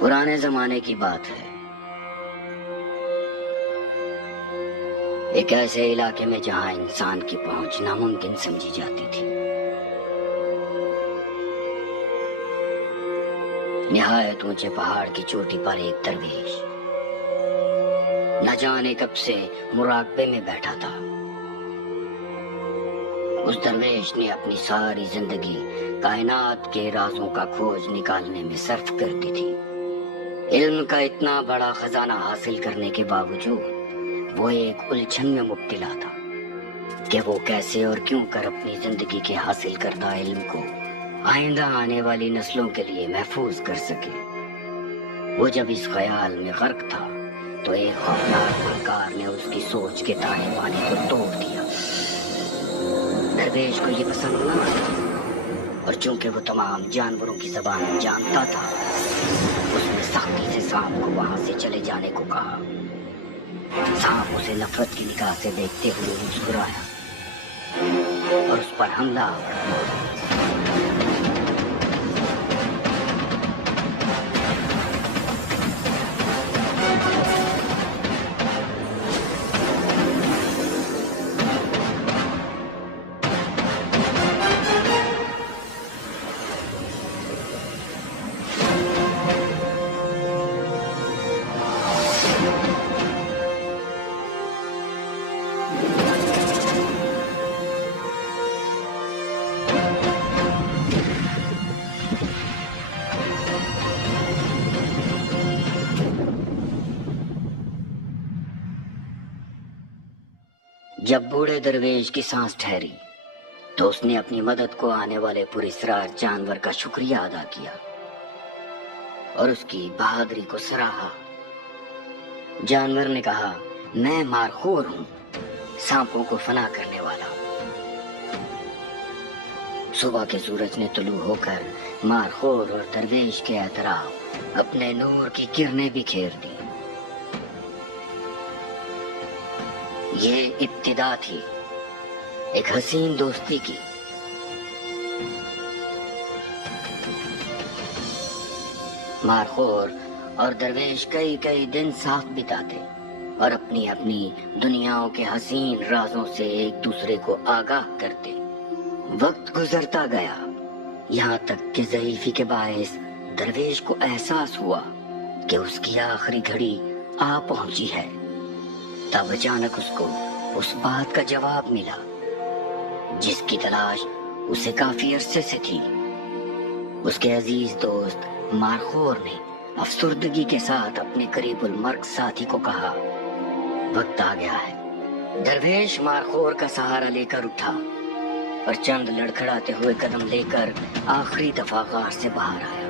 पुराने जमाने की बात है। एक ऐसे इलाके में जहां इंसान की पहुंच नामुमकिन समझी जाती थी। निहायत ऊंचे पहाड़ की चोटी पर एक दरवेश न जाने कब से मुराकबे में बैठा था। उस दरवेश ने अपनी सारी जिंदगी कायनात के राजों का खोज निकालने में सर्फ कर दी थी। इल्म का इतना बड़ा खजाना हासिल करने के बावजूद वो एक उलझन में मुब्तला था कि वो कैसे और क्यों कर अपनी जिंदगी के हासिल करदा इल्म को आइंदा आने वाली नस्लों के लिए महफूज कर सके। वो जब इस ख्याल में गर्क था तो एक खौफनाक फनकार ने उसकी सोच के ताने बाने को तोड़ दिया। दरवेश को ये पसंद न आया और चूंकि वो तमाम जानवरों की जबान जानता था, उसने सख्ती से सांप को वहां से चले जाने को कहा। सांप उसे नफरत की निगाह से देखते हुए मुस्कुराया और उस पर हमला आवर। जब बूढ़े दरवेश की सांस ठहरी तो उसने अपनी मदद को आने वाले पुरस्कार जानवर का शुक्रिया अदा किया और उसकी बहादुरी को सराहा। जानवर ने कहा, मैं मारखोर हूं, सांपों को फना करने वाला। सुबह के सूरज ने तुलू होकर मारखोर और दरवेश के एतराफ अपने नूर की किरणें बिखेर दी। ये इब्तिदा थी एक हसीन दोस्ती की। मारखोर और दरवेश कई कई दिन साथ बिताते और अपनी अपनी दुनियाओं के हसीन राजों से एक दूसरे को आगाह करते। वक्त गुजरता गया, यहाँ तक कि ज़ईफ़ी के बायस दरवेश को एहसास हुआ कि उसकी आखिरी घड़ी आ पहुंची है। तब अचानक उसको उस बात का जवाब मिला जिसकी तलाश उसे काफी अरसे से थी। उसके अजीज दोस्त मारखोर ने अफसुर्दगी के साथ अपने करीबुल मर्ग साथी को कहा, वक्त आ गया है। दरवेश मारखोर का सहारा लेकर उठा और चंद लड़खड़ाते हुए कदम लेकर आखिरी दफा गार से बाहर आया।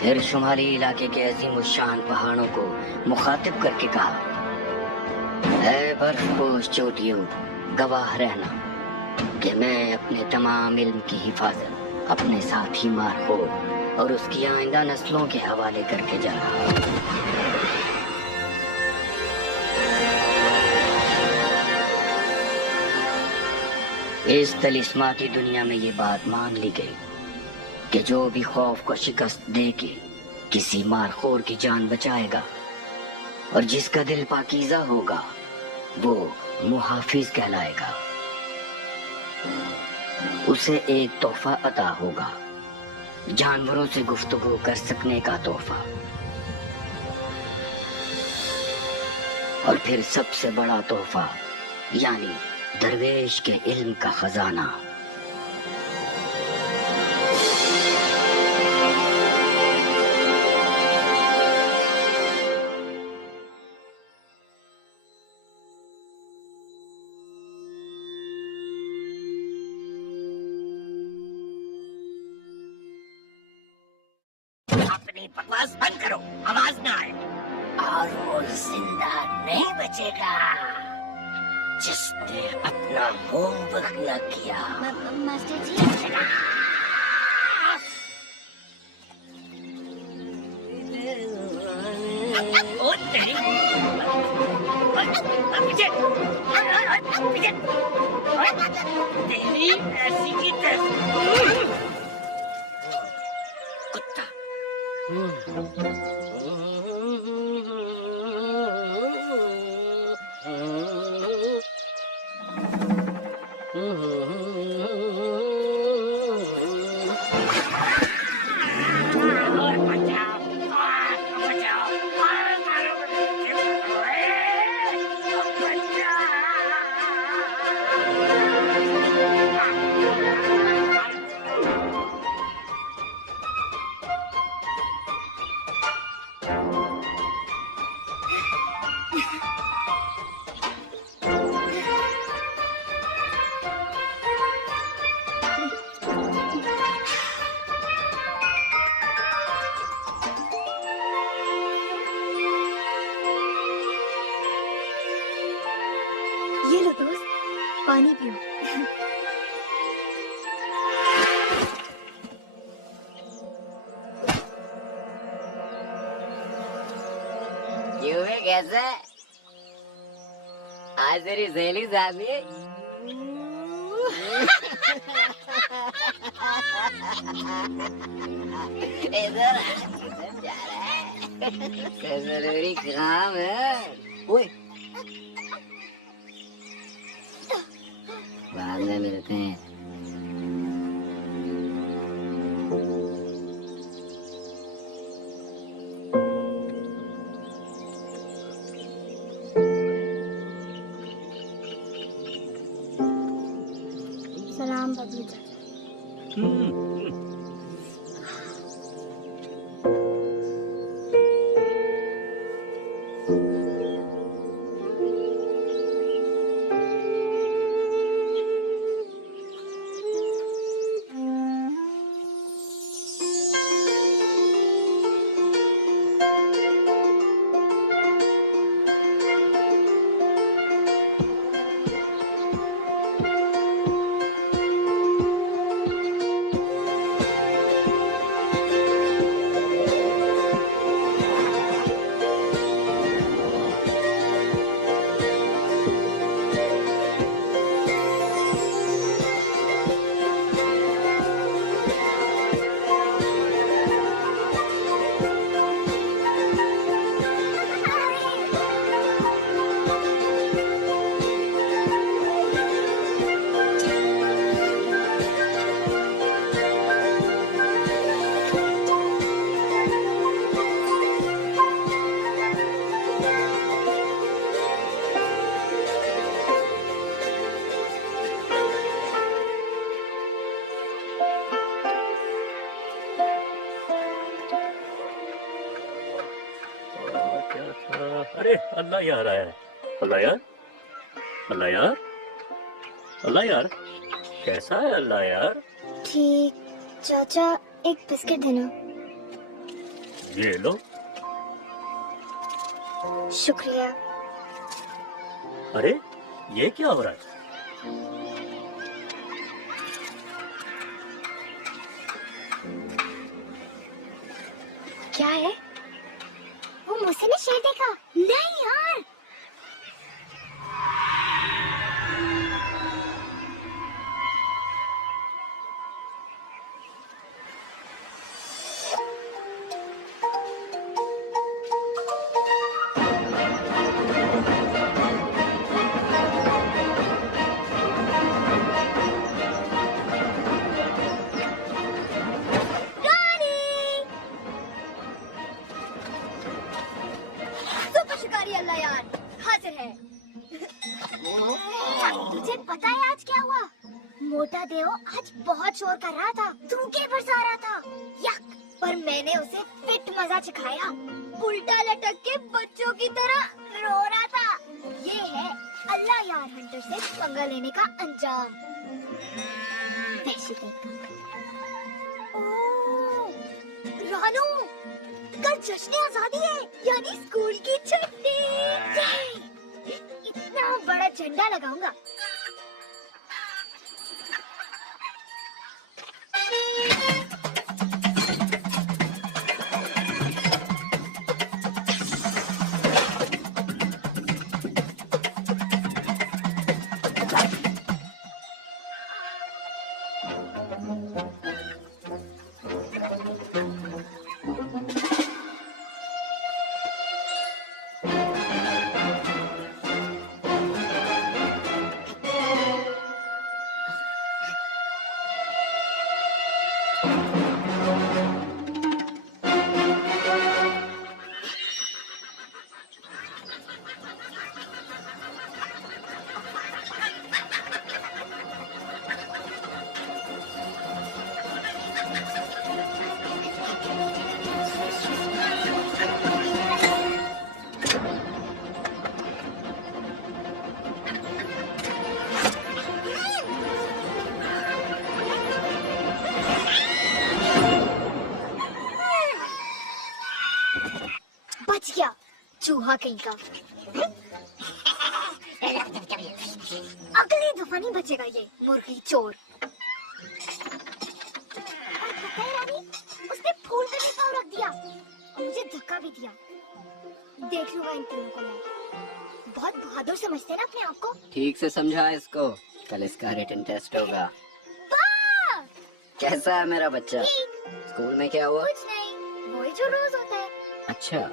फिर शुमाली इलाके के अजीम शान पहाड़ों को मुखातिब करके कहा, ऐ बर्फपोश चोटियों, गवाह रहना कि मैं अपने तमाम इल्म की हिफाजत अपने साथी मारखोर और उसकी आइंदा नस्लों के हवाले करके जा रहा हूं। इस तलिस्माती दुनिया में ये बात मान ली गई कि जो भी खौफ को शिकस्त दे के किसी मारखोर की जान बचाएगा और जिसका दिल पाकीज़ा होगा वो मुहाफिज कहलाएगा। उसे एक तोहफा अता होगा, जानवरों से गुफ्तगू कर सकने का तोहफा। और फिर सबसे बड़ा तोहफा यानी दरवेश के इल्म का खजाना। बकवास बंद करो, आवाज ना आए। और वो जिंदा नहीं बचेगा जिसने अपना होमवर्क न किया। मास्टर जी, ओ तेरी तेरी ऐसी की तैसी। कुत्ता ये लो दोस्त, पानी पियो। क्यों है कैसे? आज तेरी सहेली साथी है? इधर जा रहा है? जरूरी काम है। ओए, बाद में मिलते हैं। सलाम बबलू चाचा। अरे अल्लाह यार आया है। अल्लाह यार, अल्लाह यार, अल्लाह यार, कैसा है अल्लाह यार? ठीक। चाचा एक बिस्किट देना। ये लो। शुक्रिया। अरे ये क्या हो रहा है? क्या है? वो मुझसे ने शेर देखा। नहीं यार। सुपर शिकारी अल्लाह यार हाजिर है। तुझे पता है आज क्या हुआ? मोटा देव आज बहुत शोर कर रहा था, थूके बरसा रहा था। यक! पर मैंने उसे फिट मजा सिखाया। उल्टा लटक के बच्चों की तरह रो रहा था। ये है अल्लाह यार हंटर से पंगा लेने का अंजाम। वैसे रानू, कल जश्न आजादी है, यानी स्कूल की छुट्टी। इतना बड़ा झंडा लगाऊंगा। चूहा कहीं का। अगली दफा नहीं बचेगा ये मुर्गी चोर। और पता है रानी, उसने फूल पे भी पाँव रख दिया और मुझे धक्का भी दिया। देख लूंगा इन तीनों को मैं। बहुत बहादुर समझते हैं ना अपने आप को। ठीक से समझा इसको, कल इसका रिटन टेस्ट होगा। वाह! कैसा है मेरा बच्चा? ठीक। स्कूल में क्या हुआ? कुछ नहीं, वही जो रोज होता है। अच्छा,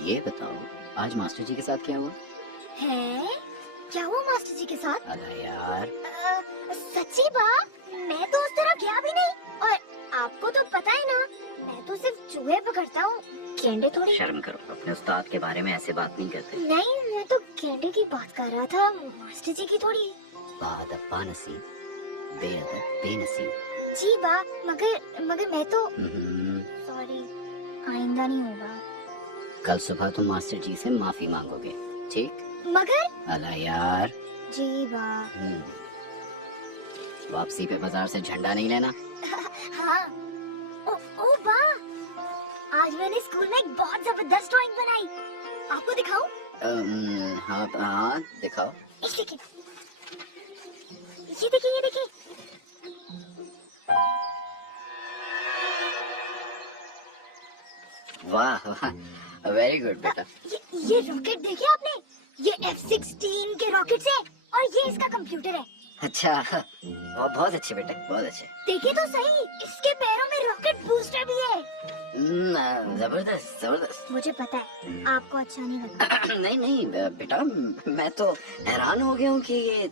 ये बताओ आज मास्टर जी के साथ क्या हुआ? है? क्या हुआ मास्टर जी के साथ? अरे यार, सच्ची बात, मैं तो उस तरफ गया भी नहीं। और आपको तो पता है ना, मैं तो सिर्फ चूहे पकड़ता हूँ, गेंडे थोड़ी। शर्म करो, अपने उस्ताद के बारे में ऐसे बात नहीं करते। नहीं, मैं तो गेंडे की बात कर रहा था, मास्टर जी की थोड़ी। बादब बानसीब, बेअदब बेनसीब। जी बा, मगर मैं तो सॉरी, आइंदा नहीं होगा। कल सुबह तुम मास्टर जी से माफी मांगोगे, ठीक? मगर अला यार। जी बा। वापसी पे बाजार से झंडा नहीं लेना। हाँ। ओ बा, आज मैंने स्कूल में एक बहुत जबरदस्त ड्राइंग बनाई। आपको दिखाऊं? हाँ दिखाओ। ये देखिए, ये देखिए, ये देखिए। वाह वाह, वेरी गुड बेटा। ये रॉकेट देखे आपने? ये F-16 के रॉकेट है और ये इसका कंप्यूटर है। अच्छा, बहुत अच्छे बेटे, बहुत अच्छे। देखिए तो सही, इसके पैरों में रॉकेट बूस्टर भी है। जबरदस्त जबरदस्त। मुझे पता है आपको अच्छा नहीं लगता। नहीं नहीं बेटा, मैं तो हैरान हो गया हूँ कि ये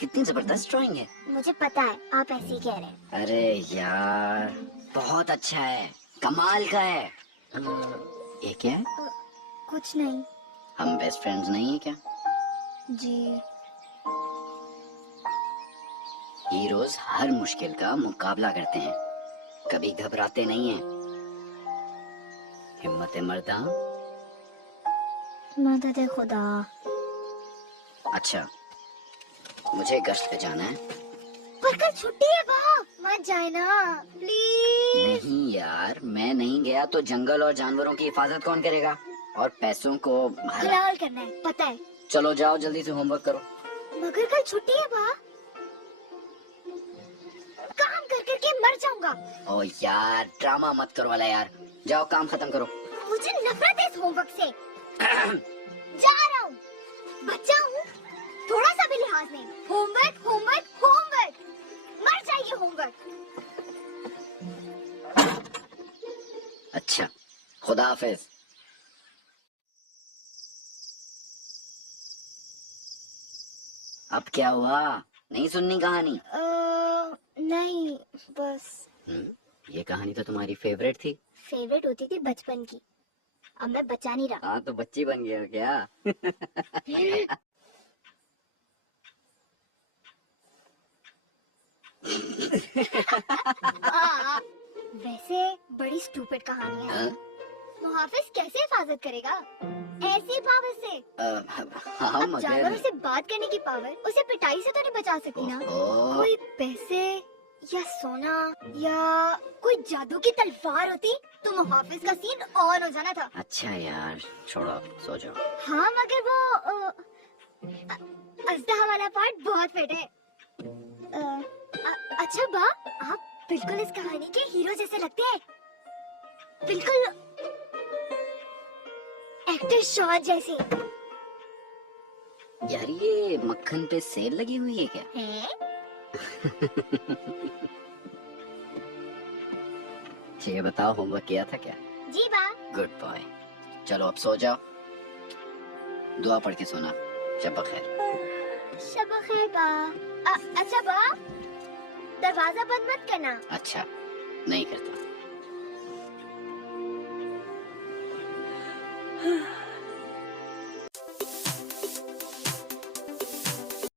कितनी जबरदस्त ड्राइंग है। मुझे पता है आप ऐसे ही कह रहे हैं। अरे यार, बहुत अच्छा है, कमाल का है। ये क्या है? कुछ नहीं हम बेस्ट फ्रेंड्स नहीं है क्या? जी। हीरोज हर मुश्किल का मुकाबला करते हैं, कभी घबराते नहीं हैं। हिम्मत मर्दा। मदद खुदा। अच्छा, मुझे गश्त पे जाना है। पर कल छुट्टी है बा, मत जाए ना प्लीज। नहीं यार, मैं नहीं गया तो जंगल और जानवरों की हिफाजत कौन करेगा? और पैसों को हलाल करना है, पता है। चलो जाओ, जल्दी से होमवर्क करो। मगर कल छुट्टी है बा, काम कर करके मर जाऊंगा। ओ यार, ड्रामा मत करो वाला यार, जाओ काम खत्म करो। मुझे नफरत है इस होमवर्क से। जा रहा हूँ, बच्चा हूँ, थोड़ा सा भी लिहाज नहीं। होमवर्क होमवर्क होमवर्क, मर जाइए होमवर्क। अच्छा, खुदा हाफिज। अब क्या हुआ? नहीं सुननी कहानी? नहीं, बस। ये कहानी तो तुम्हारी फेवरेट थी। फेवरेट होती थी बचपन की, अब मैं बच्चा नहीं रहा। हाँ, तो बच्ची बन गया क्या? वैसे बड़ी स्टूपिड कहानी है। मुहाफिज कैसे हिफाजत करेगा ऐसी पावर से? हाँ, अब जानवरों से बात करने की पावर उसे पिटाई से तो नहीं बचा सकती ना। कोई पैसे या सोना या कोई जादू की तलवार होती तो मुहाफिज का सीन ऑन हो जाना था। अच्छा यार, छोड़ो, सो जाओ। हाँ, मगर वो अज़्दा वाला पार्ट बहुत फिट है। अच्छा बा, आप बिल्कुल इस कहानी के हीरो जैसे लगते हैं, बिल्कुल एक्टर शॉ जैसे। यार, ये मक्खन पे सेल लगी हुई है क्या? हैं? ये बताओ, होमवर्क किया था क्या? जी बा। Good boy. चलो अब सो जाओ, दुआ पढ़ के सोना। शब खैर। शब खैर बा। अच्छा बा, दरवाजा बंद मत करना। अच्छा, नहीं करता।